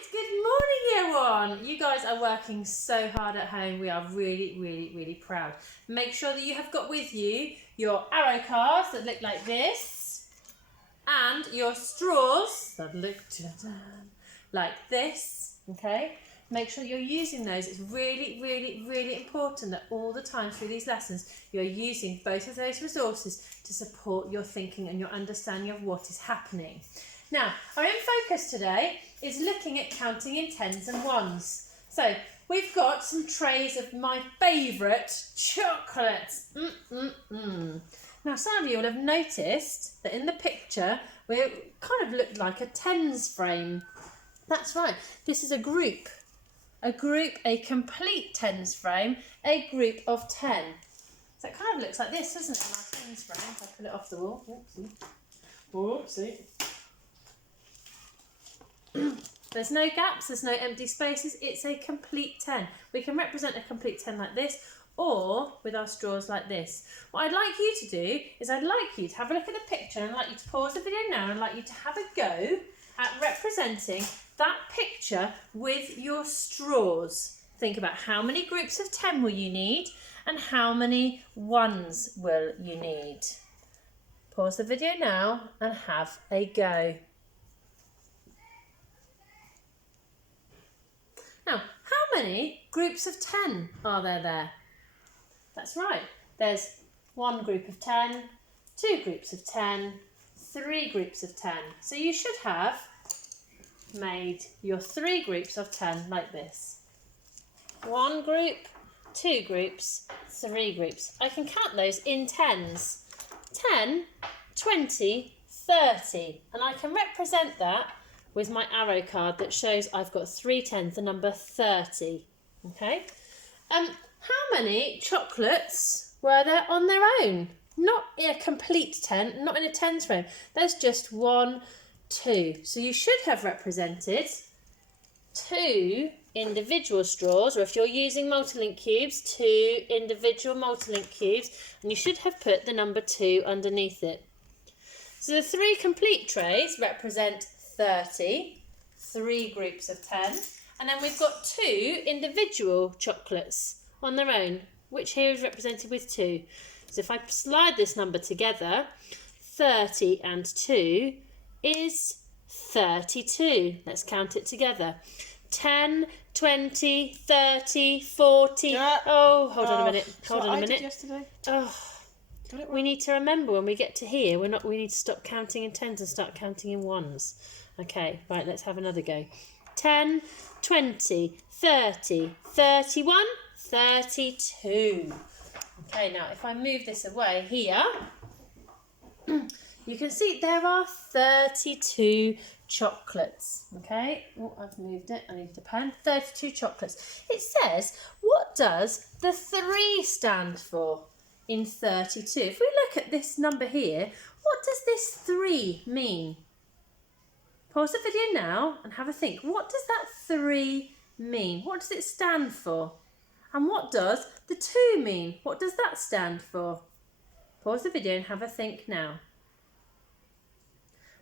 Good morning, year one. You guys are working so hard at home. We are really proud. Make sure that you have got with you your arrow cards that look like this and your straws that look like this, okay? Make sure you're using those. It's really important that all the time through these lessons you're using both of those resources to support your thinking and your understanding of what is happening. Now, our in focus today is looking at counting in tens and ones. So, we've got some trays of my favourite chocolates. Now, some of you will have noticed that in the picture, we kind of look like a tens frame. That's right, this is a group, a complete tens frame, a group of 10. So it kind of looks like this, doesn't it, my tens frame, if I pull it off the wall. Oopsie. There's no gaps, there's no empty spaces, it's a complete 10. We can represent a complete 10 like this, or with our straws like this. What I'd like you to do is I'd like you to have a look at the picture, and I'd like you to pause the video now, and I'd like you to have a go at representing that picture with your straws. Think about how many groups of 10 will you need, and how many ones will you need. Pause the video now and have a go. Now, how many groups of 10 are there? That's right. There's one group of 10, two groups of 10, three groups of 10. So you should have made your 3 groups of 10 like this. 1 group, 2 groups, 3 groups. I can count those in tens. 10, 20, 30. And I can represent that with my arrow card that shows I've got 3 tens, the number 30. Okay? How many chocolates were there on their own? Not in a complete 10, not in a tens frame. There's just 1, 2. So you should have represented 2 individual straws, or if you're using multi-link cubes, 2 individual multi-link cubes, and you should have put the number 2 underneath it. So the 3 complete trays represent 30, 3 groups of 10, and then we've got 2 individual chocolates on their own, which here is represented with 2. So if I slide this number together, 30 and 2 is 32. Let's count it together. 10, 20, 30, 40. Oh, hold on a minute. Hold on a minute. Yesterday? Oh, we need to remember when we get to here, we need to stop counting in tens and start counting in ones. Okay, right, let's have another go. 10, 20, 30, 31, 32. Okay, now if I move this away here, you can see there are 32 chocolates. Okay, oh, I've moved it, I need a pen. 32 chocolates. It says, what does the 3 stand for in 32? If we look at this number here, what does this 3 mean? Pause the video now and have a think. What does that 3 mean? What does it stand for? And what does the 2 mean? What does that stand for? Pause the video and have a think now.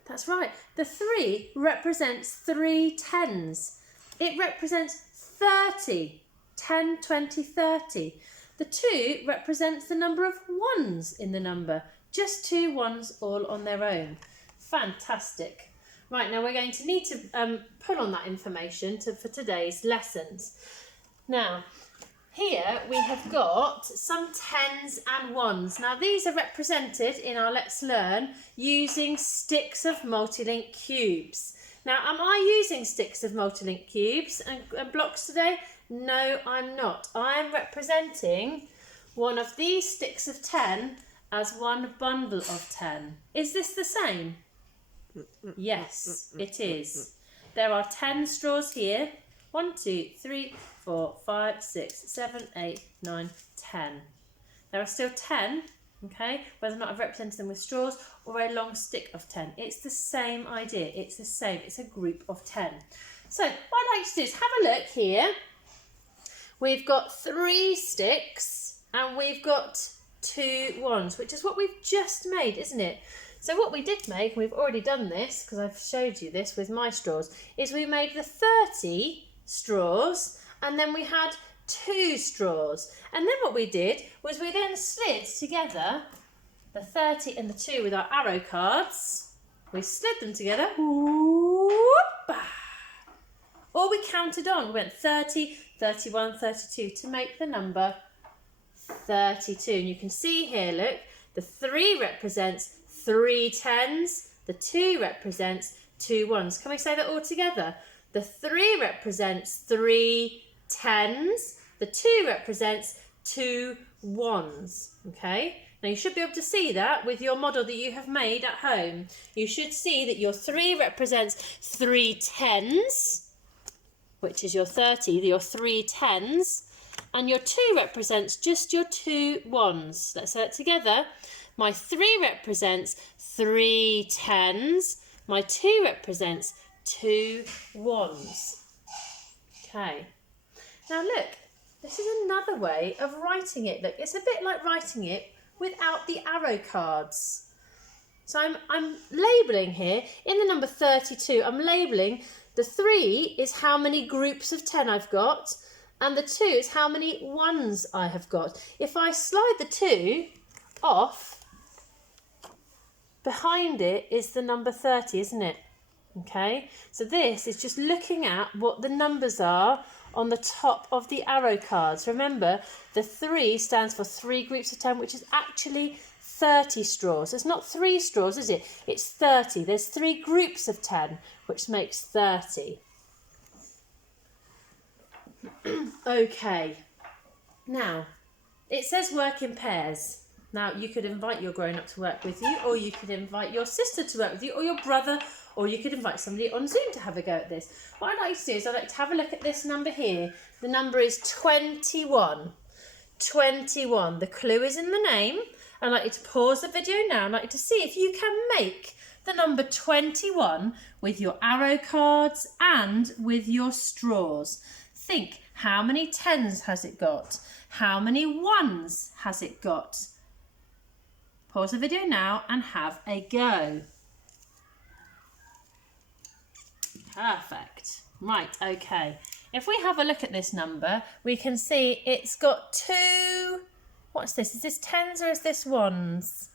That's right. The 3 represents 3 tens. It represents 30. 10, 20, 30. The 2 represents the number of ones in the number. Just 2 ones all on their own. Fantastic. Right, now we're going to need to pull on that information for today's lessons. Now, here we have got some tens and ones. Now, these are represented in our Let's Learn using sticks of multi-link cubes. Now, am I using sticks of multi-link cubes and blocks today? No, I'm not. I am representing one of these sticks of 10 as one bundle of 10. Is this the same? Yes, it is. There are 10 straws here. 1, 2, 3, 4, 5, 6, 7, 8, 9, 10. There are still 10, okay, whether or not I've represented them with straws or a long stick of 10. It's the same idea. It's the same. It's a group of 10. So what I'd like to do is have a look here. We've got 3 sticks and we've got 2 ones, which is what we've just made, isn't it? So what we did make, and we've already done this because I've showed you this with my straws, is we made the 30 straws and then we had 2 straws. And then what we did was we then slid together the 30 and the 2 with our arrow cards. We slid them together. Whoop, or we counted on. We went 30, 31, 32 to make the number 32. And you can see here, look, the 3 represents 3 10s, the 2 represents 2 1s. Can we say that all together? The 3 represents 3 10s, the 2 represents 2 1s, okay? Now you should be able to see that with your model that you have made at home. You should see that your 3 represents 3 10s, which is your 30, your 3 10s, and your 2 represents just your 2 1s. Let's say it together. My 3 represents 3 10s, my 2 represents 2 1s. Okay. Now look, this is another way of writing it. Look, it's a bit like writing it without the arrow cards. So I'm labelling here, in the number 32, I'm labelling the 3 is how many groups of 10 I've got, and the 2 is how many 1s I have got. If I slide the 2 off, behind it is the number 30, isn't it? Okay, so this is just looking at what the numbers are on the top of the arrow cards. Remember, the 3 stands for 3 groups of 10, which is actually 30 straws. It's not 3 straws, is it? It's 30. There's 3 groups of 10, which makes 30. Okay, now it says work in pairs. Now you could invite your grown-up to work with you, or you could invite your sister to work with you, or your brother, or you could invite somebody on Zoom to have a go at this. What I'd like to do is I'd like to have a look at this number here. The number is 21. 21. The clue is in the name. I'd like you to pause the video now. I'd like you to see if you can make the number 21 with your arrow cards and with your straws. Think, how many 10s has it got? How many 1s has it got? Pause the video now and have a go. Perfect. Right, okay. If we have a look at this number, we can see it's got 2... What's this? Is this 10s or is this 1s?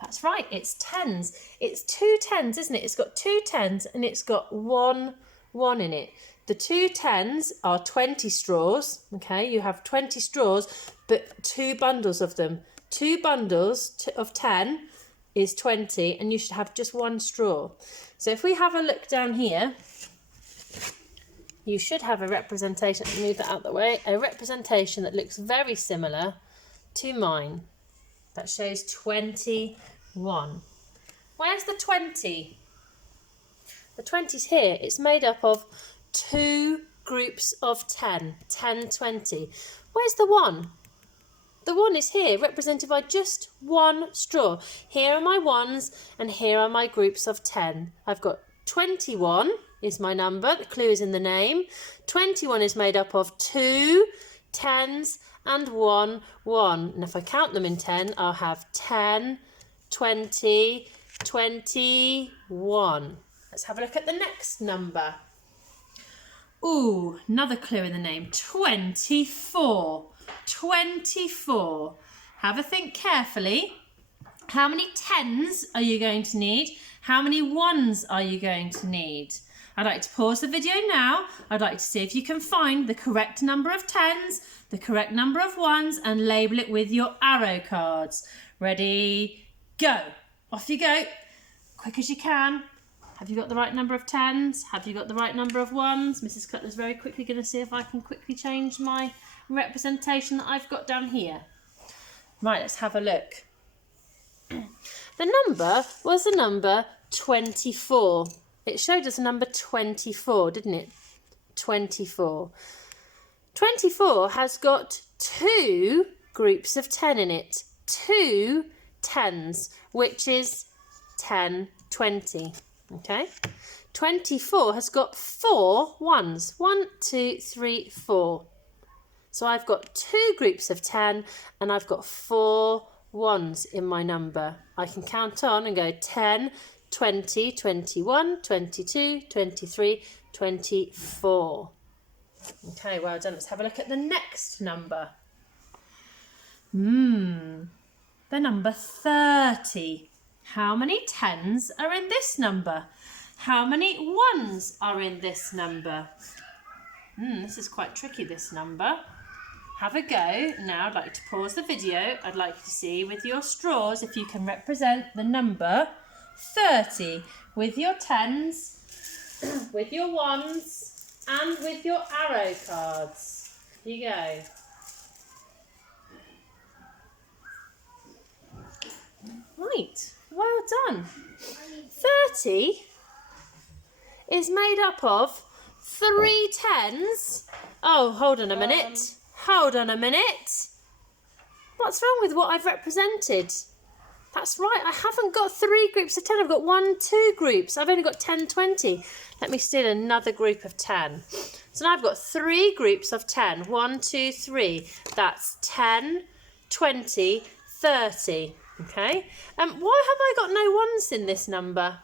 That's right, it's 10s. It's 2 10s, isn't it? It's got 2 10s and it's got 1 1 in it. The 2 10s are 20 straws, okay? You have 20 straws, but 2 bundles of them. 2 bundles of 10 is 20, and you should have just 1 straw. So if we have a look down here, you should have a representation, let me move that out of the way, a representation that looks very similar to mine. That shows 21. Where's the 20? The 20's here. It's made up of 2 groups of 10, 10, 20. Where's the 1? The 1 is here, represented by just 1 straw. Here are my 1s and here are my groups of 10. I've got 21 is my number. The clue is in the name. 21 is made up of 2 10s and 1 1. And if I count them in 10, I'll have 10, 20, 21. Let's have a look at the next number. Ooh, another clue in the name. 24. 24. Have a think carefully. How many 10s are you going to need? How many 1s are you going to need? I'd like to pause the video now. I'd like to see if you can find the correct number of 10s, the correct number of 1s, and label it with your arrow cards. Ready, go. Off you go. Quick as you can. Have you got the right number of 10s? Have you got the right number of 1s? Mrs. Cutler's very quickly going to see if I can quickly change my representation that I've got down here. Right, let's have a look. The number was the number 24. It showed us the number 24, didn't it? 24. 24 has got 2 groups of 10 in it. 2 10s, which is 10, 20. Okay? 24 has got 4 1s. 1, 2, 3, 4. So I've got 2 groups of 10 and I've got 4 ones in my number. I can count on and go 10, 20, 21, 22, 23, 24. Okay, well done. Let's have a look at the next number. The number 30. How many tens are in this number? How many ones are in this number? This is quite tricky, this number. Have a go. Now I'd like to pause the video. I'd like to see with your straws if you can represent the number 30 with your tens, with your ones, and with your arrow cards. Here you go. Right, well done. 30 is made up of 3 tens. Oh, hold on a minute. Hold on a minute. What's wrong with what I've represented? That's right, I haven't got 3 groups of 10. I've got 1, 2 groups. I've only got 10, 20. Let me steal another group of 10. So now I've got 3 groups of 10. 1, 2, 3. That's 10, 20, 30. Okay, why have I got no ones in this number?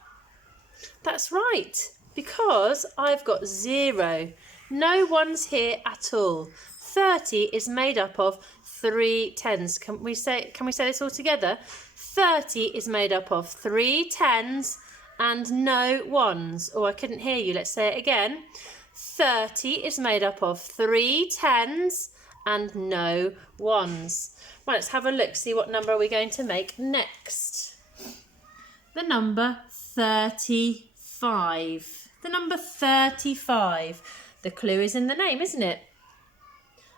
That's right, because I've got 0. No ones here at all. 30 is made up of 3 tens. Can we say this all together? 30 is made up of 3 tens and no ones. Oh, I couldn't hear you. Let's say it again. 30 is made up of 3 tens and no ones. Well, let's have a look, see what number are we going to make next. The number 35. The number 35. The clue is in the name, isn't it?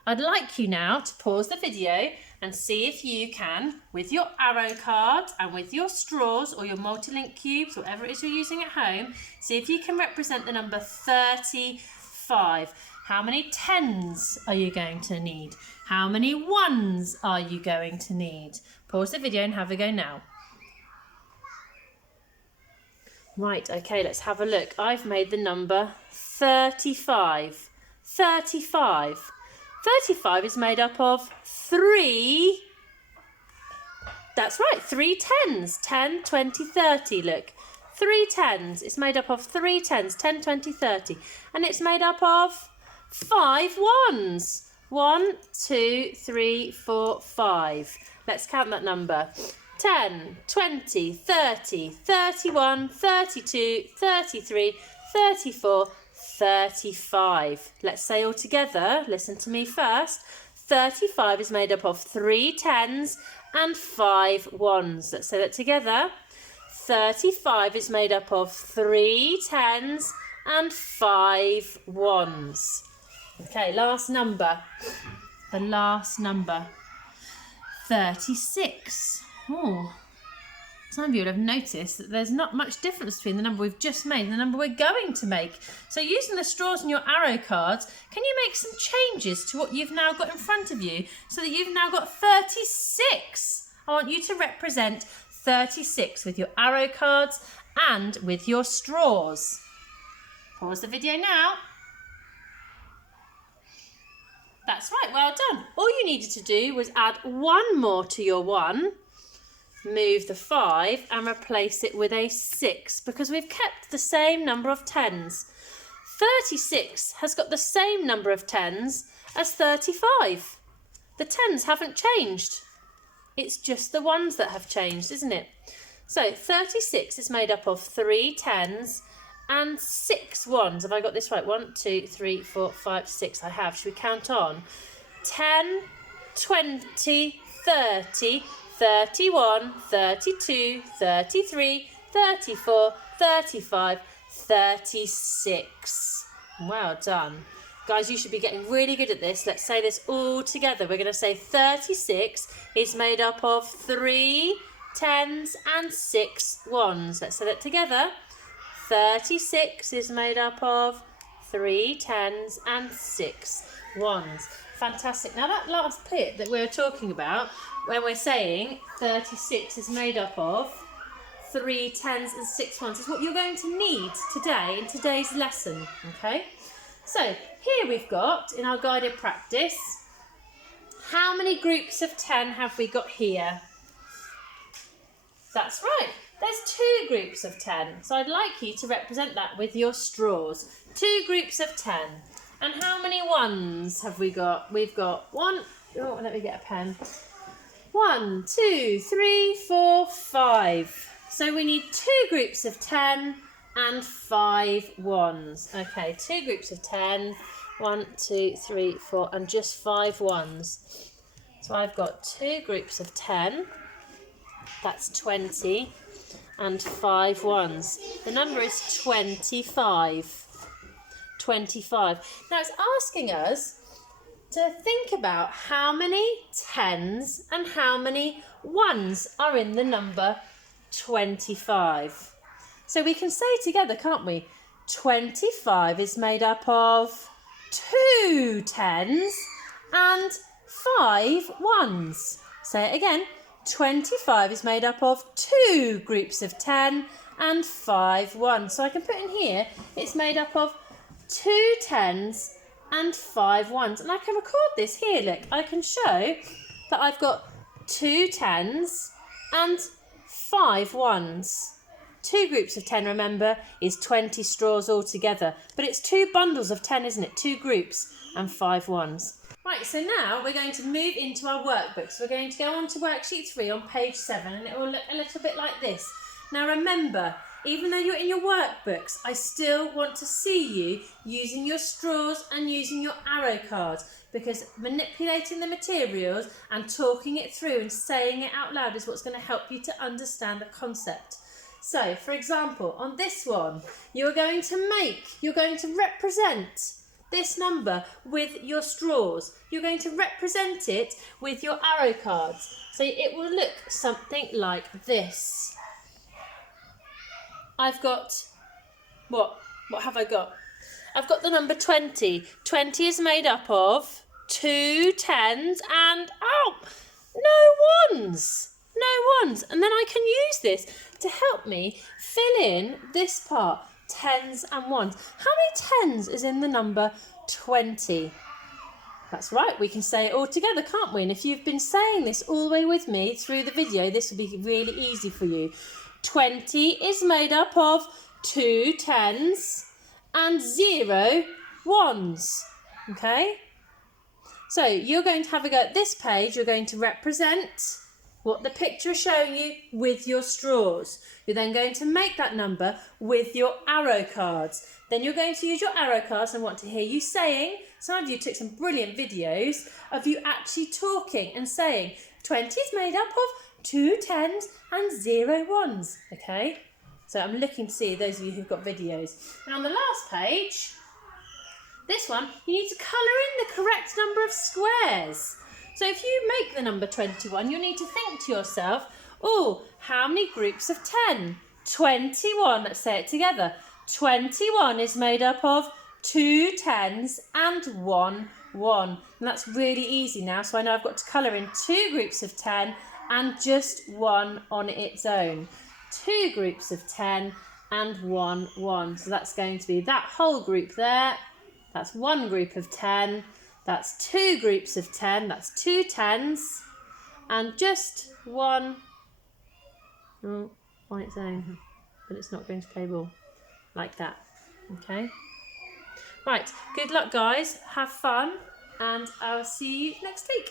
I'd like you now to pause the video and see if you can, with your arrow cards and with your straws or your multi-link cubes, whatever it is you're using at home, see if you can represent the number 35. How many tens are you going to need? How many ones are you going to need? Pause the video and have a go now. Right, okay, let's have a look. I've made the number 35. 35. 35 is made up of 3. That's right, 3 tens. 10, 20, 30, look. 3 tens. It's made up of 3 tens, 10, 20, 30. And it's made up of 5 ones. 1, 2, 3, 4, 5. Let's count that number. 10, 20, 30, 31, 32, 33, 34, 35. Let's say all together. Listen to me first. 35 is made up of 3 tens and 5 ones. Let's say that together. 35 is made up of 3 tens and 5 ones. Okay, last number. The last number. 36. Oh, some of you would have noticed that there's not much difference between the number we've just made and the number we're going to make. So using the straws and your arrow cards, can you make some changes to what you've now got in front of you so that you've now got 36? I want you to represent 36 with your arrow cards and with your straws. Pause the video now. That's right, well done. All you needed to do was add 1 more to your 1, move the 5 and replace it with a 6 because we've kept the same number of tens. 36 has got the same number of tens as 35. The tens haven't changed. It's just the ones that have changed, isn't it? So 36 is made up of 3 tens and 6 ones. Have I got this right? 1, 2, 3, 4, 5, 6. I have. Should we count on? 10, 20, 30, 31, 32, 33, 34, 35, 36. Well done. Guys, you should be getting really good at this. Let's say this all together. We're going to say 36 is made up of 3 tens and 6 ones. Let's say that together. 36 is made up of 3 tens and 6 ones. Fantastic. Now that last bit that we were talking about, when we're saying 36 is made up of 3 tens and 6 ones, is what you're going to need today in today's lesson, okay? So here we've got, in our guided practice, how many groups of 10 have we got here? That's right. There's 2 groups of 10. So I'd like you to represent that with your straws. 2 groups of 10. And how many ones have we got? We've got 1. Oh, let me get a pen. 1, 2, 3, 4, 5. So we need 2 groups of 10 and 5 ones. Okay, 2 groups of 10. 1, 2, 3, 4, and just 5 ones. So I've got 2 groups of 10. That's 20. And 5 ones. The number is 25. 25. Now it's asking us to think about how many 10s and how many 1s are in the number 25. So we can say together, can't we? 25 is made up of 2 10s and 5 1s. Say it again. 25 is made up of 2 groups of 10 and 5 1s. So I can put in here, it's made up of 2 10s and 5 1s. And I can record this here, look. I can show that I've got 2 10s and 5 1s. 2 groups of 10, remember, is 20 straws altogether. But it's 2 bundles of 10, isn't it? 2 groups and 5 1s. Right, so now we're going to move into our workbooks. We're going to go on to worksheet 3 on page 7, and it will look a little bit like this. Now remember, even though you're in your workbooks, I still want to see you using your straws and using your arrow cards, because manipulating the materials and talking it through and saying it out loud is what's going to help you to understand the concept. So, for example, on this one, you're going to represent this number with your straws. You're going to represent it with your arrow cards. So it will look something like this. I've got, what have I got? I've got the number 20. 20 is made up of 2 10s and, no ones. No ones. And then I can use this to help me fill in this part. 10s and 1s. How many 10s is in the number 20? That's right, we can say it all together, can't we? And if you've been saying this all the way with me through the video, this will be really easy for you. 20 is made up of 2 10s and 0 1s. Okay? So you're going to have a go at this page. You're going to represent what the picture is showing you with your straws. You're then going to make that number with your arrow cards. Then you're going to use your arrow cards and want to hear you saying. Some of you took some brilliant videos of you actually talking and saying 20 is made up of 2 10s and 0 1s. Okay? So I'm looking to see those of you who've got videos. Now on the last page, this one, you need to colour in the correct number of squares. So if you make the number 21, you need to think to yourself, how many groups of 10? 21, let's say it together. 21 is made up of 2 10s and 1 1. And that's really easy now, so I know I've got to colour in 2 groups of 10 and just 1 on its own. 2 groups of 10 and 1 1. So that's going to be that whole group there. That's 1 group of 10. That's 2 groups of 10, that's 2 10s, and just 1 on its own, but it's not going to play ball, like that, okay? Right, good luck guys, have fun, and I'll see you next week.